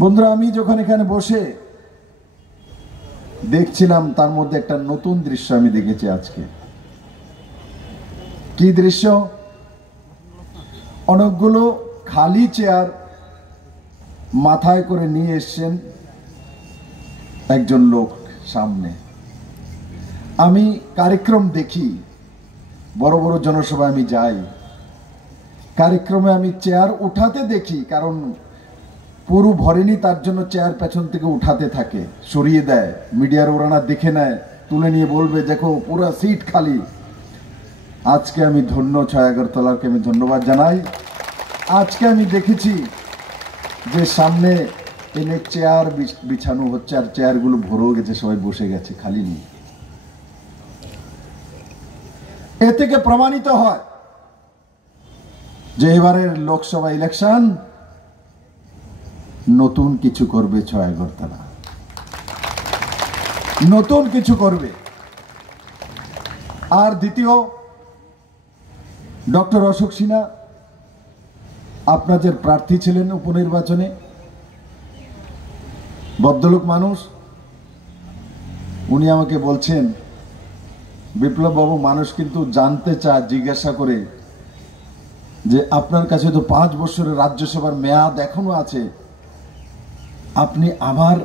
বন্ধুরা, আমি যখন এখানে বসে দেখছিলাম তার মধ্যে একটা নতুন দৃশ্য আমি দেখেছি আজকে। কি দৃশ্য? অনেকগুলো খালি চেয়ার মাথায় করে নিয়ে এসছেন একজন লোক সামনে। আমি কার্যক্রম দেখি, বড় বড় জনসভায় আমি যাই, কার্যক্রমে আমি চেয়ার উঠাতে দেখি, কারণ পুরো ভরেনি, তার জন্য চেয়ার পেছন থেকে উঠাতে থাকে, সরিয়ে দেয়, মিডিয়ার ওরানা দেখে নেয়, তুলে নিয়ে বলবে দেখো পুরো সিট খালি। আজকে আমি ধন্য ছয় আগরতলাকে আমি ধন্যবাদ জানাই। আজকে আমি দেখেছি যে সামনে এনে চেয়ার বিছানো হচ্ছে, আর চেয়ারগুলো ভরেও গেছে, সবাই বসে গেছে, খালি নেই। এ থেকে প্রমাণিত হয় যে এবারের লোকসভা ইলেকশন নতুন কিছু করবে ছয় আগরতলা, নতুন কিছু করবে। আর দ্বিতীয়, ডক্টর অশোক সিনহা আপনাদের প্রার্থী ছিলেন উপনির্বাচনে, ভদ্রলোক মানুষ। উনি আমাকে বলছেন, বিপ্লব বাবু, মানুষ কিন্তু জানতে চায়, জিজ্ঞাসা করে যে আপনার কাছে তো 5 বছরের রাজ্যসভার মেয়াদ এখনো আছে, আপনি আবার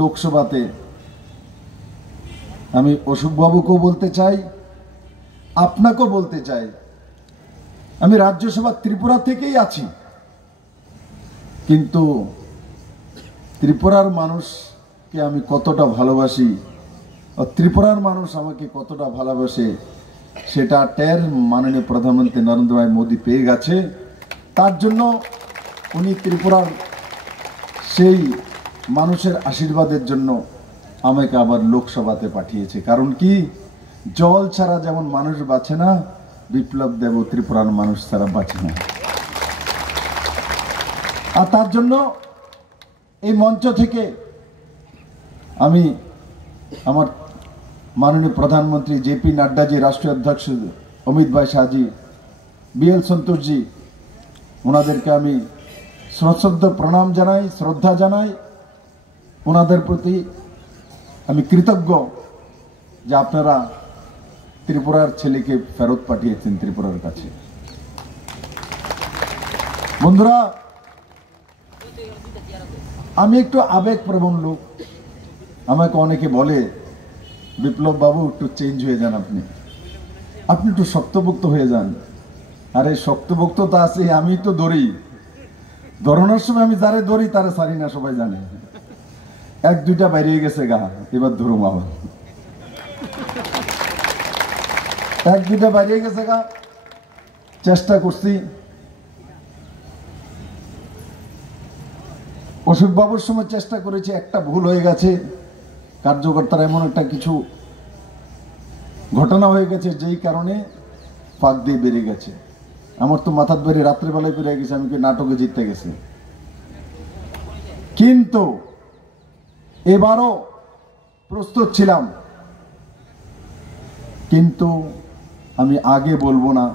লোকসভাতে। আমি অশোক বাবুকেও বলতে চাই, আপনাকেও বলতে চাই, আমি রাজ্যসভা ত্রিপুরা থেকেই আছি, কিন্তু ত্রিপুরার মানুষকে আমি কতটা ভালোবাসি, ত্রিপুরার মানুষ আমাকে কতটা ভালোবাসে, সেটা টের মাননীয় প্রধানমন্ত্রী নরেন্দ্র ভাই মোদী পেয়ে গেছে। তার জন্য উনি ত্রিপুরার সেই মানুষের আশীর্বাদের জন্য আমাকে আবার লোকসভাতে পাঠিয়েছে। কারণ কি, জল ছাড়া যেমন মানুষ বাঁচে না, বিপ্লব দেব ত্রিপুরার মানুষ ছাড়া বাঁচে না। আর তার জন্য এই মঞ্চ থেকে আমি আমার মাননীয় প্রধানমন্ত্রী জেপি নাড্ডাজি, রাষ্ট্রীয় অধ্যক্ষ অমিত ভাই শাহজি, বিএল সন্তোষজি, ওনাদেরকে আমি সশ্রদ্ধ প্রণাম জানাই, শ্রদ্ধা জানাই। ওনাদের প্রতি আমি কৃতজ্ঞ যে আপনারা ত্রিপুরার ছেলেকে ফেরত পাঠিয়েছেন ত্রিপুরার কাছে। বন্ধুরা, আমি একটু আবেগপ্রবণ লোক। আমাকে অনেকে বলে, বিপ্লব বাবু একটু চেঞ্জ হয়ে যান, আপনি একটু শক্তভক্ত হয়ে যান। আরে শক্তভক্ত তো আছে, আমি তো দৌড়ি, দৌড়ানোর সময় আমি যারে দৌড়ি তারে সারি না, সবাই জানে। 1-2টা বাইরে গেছে গা, এবার ধরুম আবার 1-2টা বাইরে গেছে গা। চেষ্টা করছি, অশোক বাবুর সময় চেষ্টা করেছি, একটা ভুল হয়ে গেছে, কার্যকর্তারা এমন একটা কিছু ঘটনা হয়ে গেছে যেই কারণে ফাঁক দিয়ে বেরিয়ে গেছে। আমার তো মাথার বাড়ি রাত্রেবেলায় বেরিয়ে গেছে, আমি কি নাটকে জিততে গেছি। কিন্তু এবারও প্রস্তুত ছিলাম, কিন্তু আমি আগে বলবো না,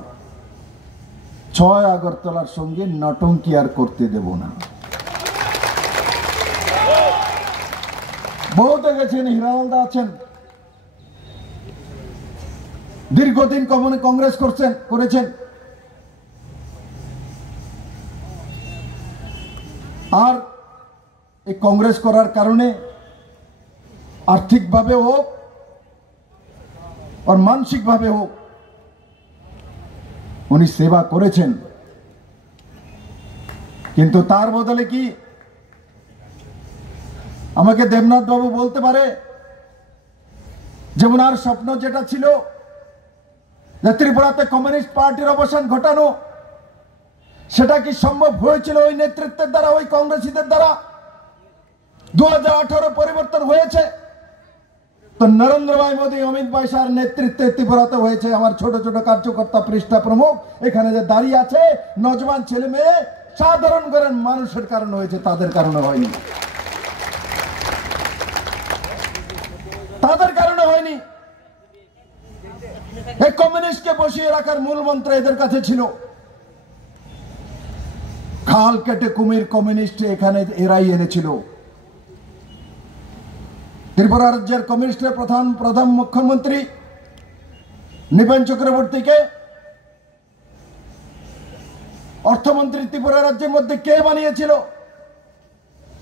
6 আগরতলার সঙ্গে নটঙ্কি আর করতে দেব না। বহুত গেছেন, হিরালালদা আছেন, দীর্ঘদিন কংগ্রেস করেছেন, আর এই কংগ্রেস করার কারণে আর্থিকভাবে হোক আর মানসিকভাবে হোক উনি সেবা করেছেন। কিন্তু তার বদলে কি আমাকে দেবনাথ বাবু বলতে পারে যে ওনার স্বপ্ন যেটা ছিল যে ত্রিপুরাতে কমিউনিস্ট পার্টির অবসান ঘটানো, সেটা কি সম্ভব হয়েছিল ওই নেতৃত্বের দ্বারা, ওই কংগ্রেসীদের দ্বারা? 2018 পরিবর্তন হয়েছে তো নরেন্দ্র ভাই মোদী, অমিত ভাই শাহর নেতৃত্বে ত্রিপুরাতে হয়েছে। আমার ছোট ছোট কার্যকর্তা, পৃষ্ঠা প্রমুখ এখানে যে দাঁড়িয়ে আছে, নজওয়ান ছেলে মেয়ে, সাধারণ ঘরের মানুষের কারণে হয়েছে, তাদের কারণে হয়নি, তাদের কারণে হয়নি। এই কমিউনিস্টকে বসিয়ে রাখার মূল মন্ত্র এদের কাছে ছিল। খাল কেটে কুমির কমিউনিস্ট এখানে এরাই এনেছিল। ত্রিপুরা রাজ্যের কমিউনিস্টের প্রধান মুখ্যমন্ত্রী নৃপেন চক্রবর্তীকে অর্থমন্ত্রী ত্রিপুরা রাজ্যের মধ্যে কে বানিয়েছিল?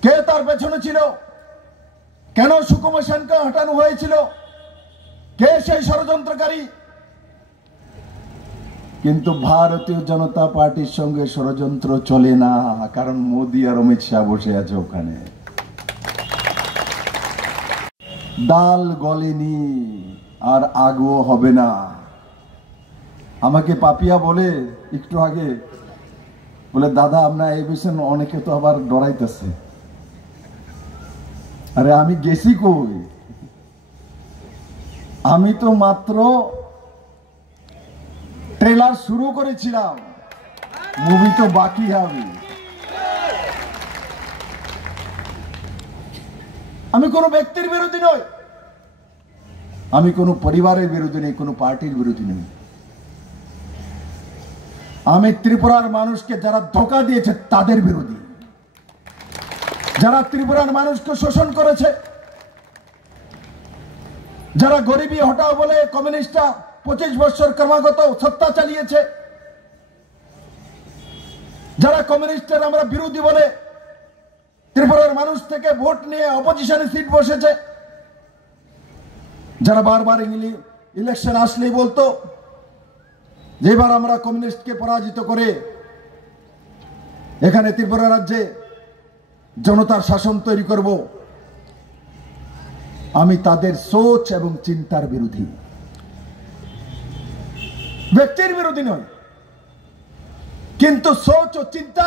কে তার পেছনে ছিল? কেন সুকুমার সেনকে হটানো হয়েছিল? কে সেই ষড়যন্ত্রকারী? কিন্তু ভারতীয় জনতা পার্টির সঙ্গে ষড়যন্ত্র চলে না, কারণ মোদী আর অমিত শাহ বসে আছে ওখানে। ডাল গলেনি আর আগও হবে না। আমাকে পাপিয়া বলে একটু আগে, বলে দাদা আপনার এই বিষয়ে অনেকে তো আবার ডরাইতেছে। আরে আমি গেছি কই? আমি তো মাত্র ট্রেলার শুরু করেছিলাম, মুভি তো বাকি হবে। আমি কোনো ব্যক্তির বিরোধী নই, আমি কোনো পরিবারের বিরোধী নেই, কোনো পার্টির বিরোধী নই। আমি ত্রিপুরার মানুষকে যারা ধোঁকা দিয়েছে তাদের বিরোধী, যারা ত্রিপুরার মানুষকে শোষণ করেছে, যারা গরিবী হটাও বলে কমিউনিস্টরা 25 বছর ক্রমাগত সত্তা চালিয়েছে, যারা কমিউনিস্টের আমরা বিরোধী বলে ত্রিপুরার মানুষ থেকে ভোট নিয়ে অপোজিশনে সিট বসেছে, যারা বারবার ইলেকশন আসলেই বলতো যে এবার আমরা কমিউনিস্টকে পরাজিত করে এখানে ত্রিপুরা রাজ্যে জনতার শাসন তৈরি করব, আমি তাদের সোচ এবং চিন্তার বিরোধী, ব্যক্তির বিরোধী নয়। কিন্তু সোচ ও চিন্তা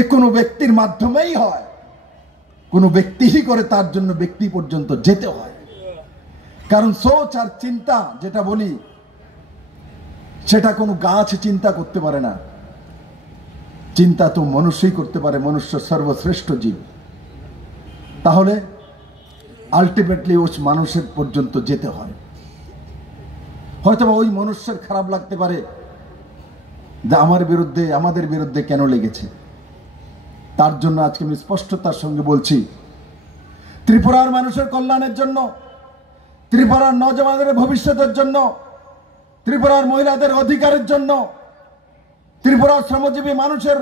এ কোনো ব্যক্তির মাধ্যমেই হয়, কোনো ব্যক্তিই করে, তার জন্য ব্যক্তি পর্যন্ত যেতে হয়। কারণ সোচ আর চিন্তা যেটা বলি সেটা কোনো গাছ চিন্তা করতে পারে না, চিন্তা তো মনুষ্যই করতে পারে, মনুষ্য সর্বশ্রেষ্ঠ জীব। তাহলে আলটিমেটলি ওই মানুষের পর্যন্ত যেতে হয়। হয়তো ওই মনুষ্যের খারাপ লাগতে পারে যে আমাদের বিরুদ্ধে কেন লেগেছে। তার জন্য আজকে আমি স্পষ্টতার সঙ্গে বলছি, ত্রিপুরার মানুষের কল্যাণের জন্য, ত্রিপুরার নওজওয়ানদের ভবিষ্যতের জন্য, ত্রিপুরার মহিলাদের অধিকারের জন্য, ত্রিপুরার শ্রমজীবী মানুষের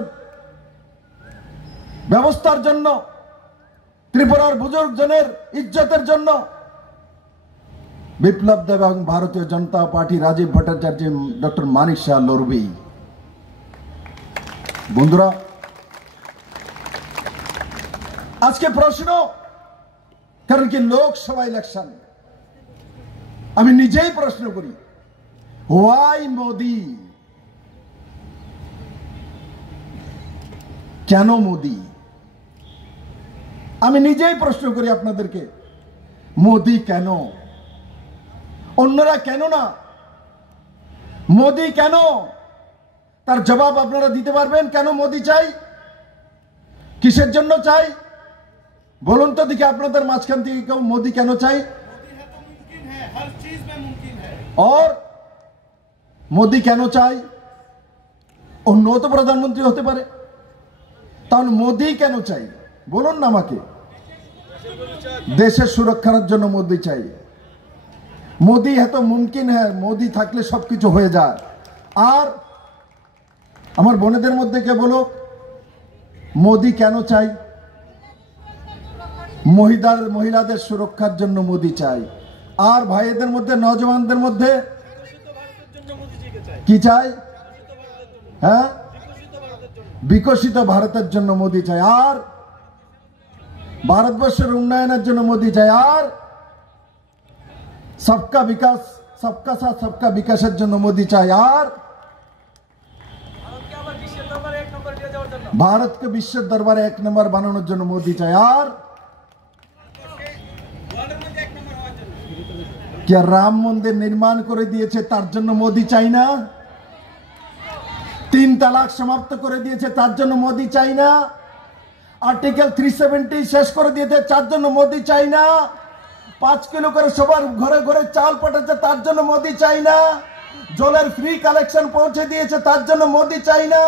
ব্যবস্থার জন্য, ত্রিপুরার বুজুর্গজনের ইজ্জতের জন্য বিপ্লব দেব এবং ভারতীয় জনতা পার্টি রাজীব ভট্টাচার্য, ডক্টর মানিক শাহ লড়বে। বন্ধুরা, আজকে প্রশ্ন, কারণ কি লোকসভা ইলেকশন, আমি নিজেই প্রশ্ন করি, হোয়াই মোদি? কেন মোদি? আমি নিজেই প্রশ্ন করি আপনাদেরকে, মোদি কেন? অন্যরা কেন না? মোদি কেন? তার জবাব আপনারা দিতে পারবেন? কেন মোদি চাই? কিসের জন্য চাই? বলুন তো দেখি আপনাদের মাঝখান থেকে কেউ মোদি কেন চাই? और মোদি কেন চাই? অন্য তো প্রধানমন্ত্রী হতে পারে, তাহলে মোদি কেন চাই বলুন না আমাকে। দেশের সুরক্ষার জন্য মোদি চাই। মোদি है तो मुमकिन है, মোদি থাকলে সবকিছু হয়ে যায়। আর আমার বোনেদের মধ্যে কে বলো মোদি কেন চাই? মহিলাদের সুরক্ষার জন্য মোদি চাই। আর ভাইদের মধ্যে, নওজওয়ানদের মধ্যে কি চাই? হ্যাঁ, বিকশিত ভারতের জন্য মোদি চাই। আর ভারতবর্ষের উন্নয়নের জন্য মোদি চাই। আর सबका विकास, सबका साथ सबका विकासेর জন্য মোদি চাই। আর ভারতকে বিশ্বের দরবারে 1 নম্বর বানানোর জন্য মোদি চাই। আর क्या রাম মন্দির নির্মাণ করে দিয়েছে তার জন্য মোদি চাই না? 3 তালাক সমাপ্ত করে দিয়েছে তার জন্য মোদি চাই না? আর্টিকেল 370 শেষ করে দিয়েছে তার জন্য মোদি চাই না? 5 কিলো করে সবার ঘরে ঘরে চাল পাঠাচ্ছে তার জন্য মোদি চাই না? জলের ফ্রি কালেকশন পৌঁছে দিয়েছে তার জন্য মোদি চাই না?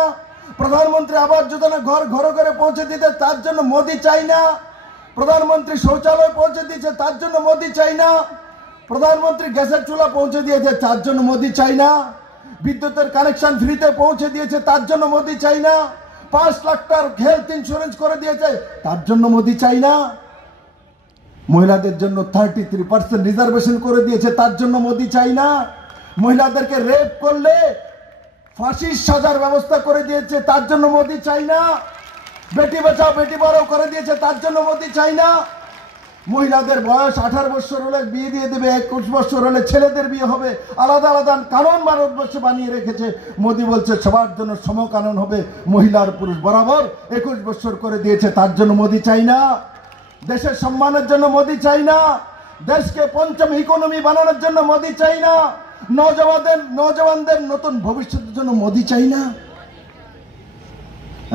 প্রধানমন্ত্রী আবাস যোজনা ঘর ঘর করে পৌঁছে দিতে তার জন্য মোদি চাই না। প্রধানমন্ত্রী শৌচালয় পৌঁছে দিয়েছে তার জন্য মোদি চাই না। প্রধানমন্ত্রী গ্যাসের চুলা পৌঁছে দিয়েছে তার জন্য মোদি চাই না। বিদ্যুতের কানেকশন ফ্রিতে পৌঁছে দিয়েছে তার জন্য মোদি চাই না। 5 লাখ টাকার হেলথ ইন্স্যুরেন্স করে দিয়েছে তার জন্য মোদি চাই না। মহিলাদের জন্য 33% রিজার্ভেশন করে দিয়েছে তার জন্য মোদি চাই না। মহিলাদেরকে রেপ করলে ফাঁসির সাজার ব্যবস্থা করে দিয়েছে তার জন্য মোদি চাই না। বেটি বাঁচাও বেটি পড়াও করে দিয়েছে তার জন্য মোদি চাই না। মহিলাদের বয়স 18 বছর হলে বিয়ে দিয়ে দেবে, 21 বছর হলে ছেলেদের বিয়ে হবে, আলাদা আলাদা কানুন ভারতবর্ষে বানিয়ে রেখেছে। মোদি বলছে সবার জন্য সমকানুন হবে, মহিলার পুরুষ বরাবর 21 বছর করে দিয়েছে তার জন্য মোদি চাই না। দেশের সম্মানের জন্য মোদি চাই না। দেশকে পঞ্চম ইকোনমি বানানোর জন্য মোদি চাই না। নওজওয়ানদের নতুন ভবিষ্যতের জন্য মোদি চাই না।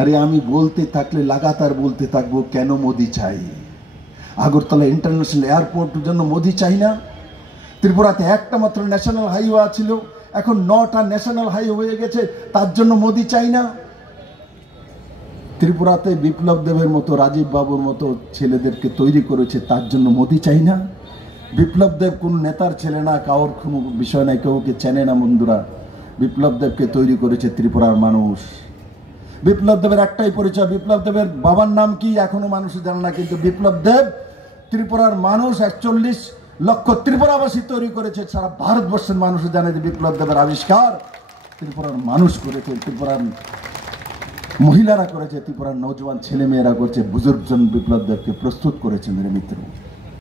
আরে আমি বলতে থাকলে লাগাতার বলতে থাকবো কেন মোদি চাই। আগরতলা ইন্টারন্যাশনাল এয়ারপোর্টের জন্য মোদি চাই না। ত্রিপুরাতে একটা মাত্র ন্যাশনাল হাইওয়ে ছিল, এখন 9টা ন্যাশনাল হাইওয়ে হয়ে গেছে, তার জন্য মোদি চাই না। ত্রিপুরাতে বিপ্লব দেবের মতো, রাজীব বাবুর মতো ছেলেদেরকে তৈরি করেছে তার জন্য মোদি চাই না। বিপ্লব দেব কোন নেতার ছেলে না, কারোর কোনো বিষয় নাই, কেউকে চেনে না বন্ধুরা। বিপ্লব দেবকে তৈরি করেছে ত্রিপুরার মানুষ। বিপ্লব দেবের একটাই পরিচয়, বিপ্লব দেবের বাবার নাম কি এখনো মানুষ জানে না, কিন্তু বিপ্লব দেব ত্রিপুরার মানুষ 41 লক্ষ ত্রিপুরাবাসী তৈরি করেছে। সারা ভারতবর্ষের মানুষ জানে যে বিপ্লব দেবের আবিষ্কার ত্রিপুরার মানুষ করেছে, ত্রিপুরার মহিলারা করেছে, ত্রিপুরার নৌজওয়ান ছেলে মেয়েরা করছে, বুজুর্গজন বিপ্লব দেবকে প্রস্তুত করেছে মেরে মিত্র।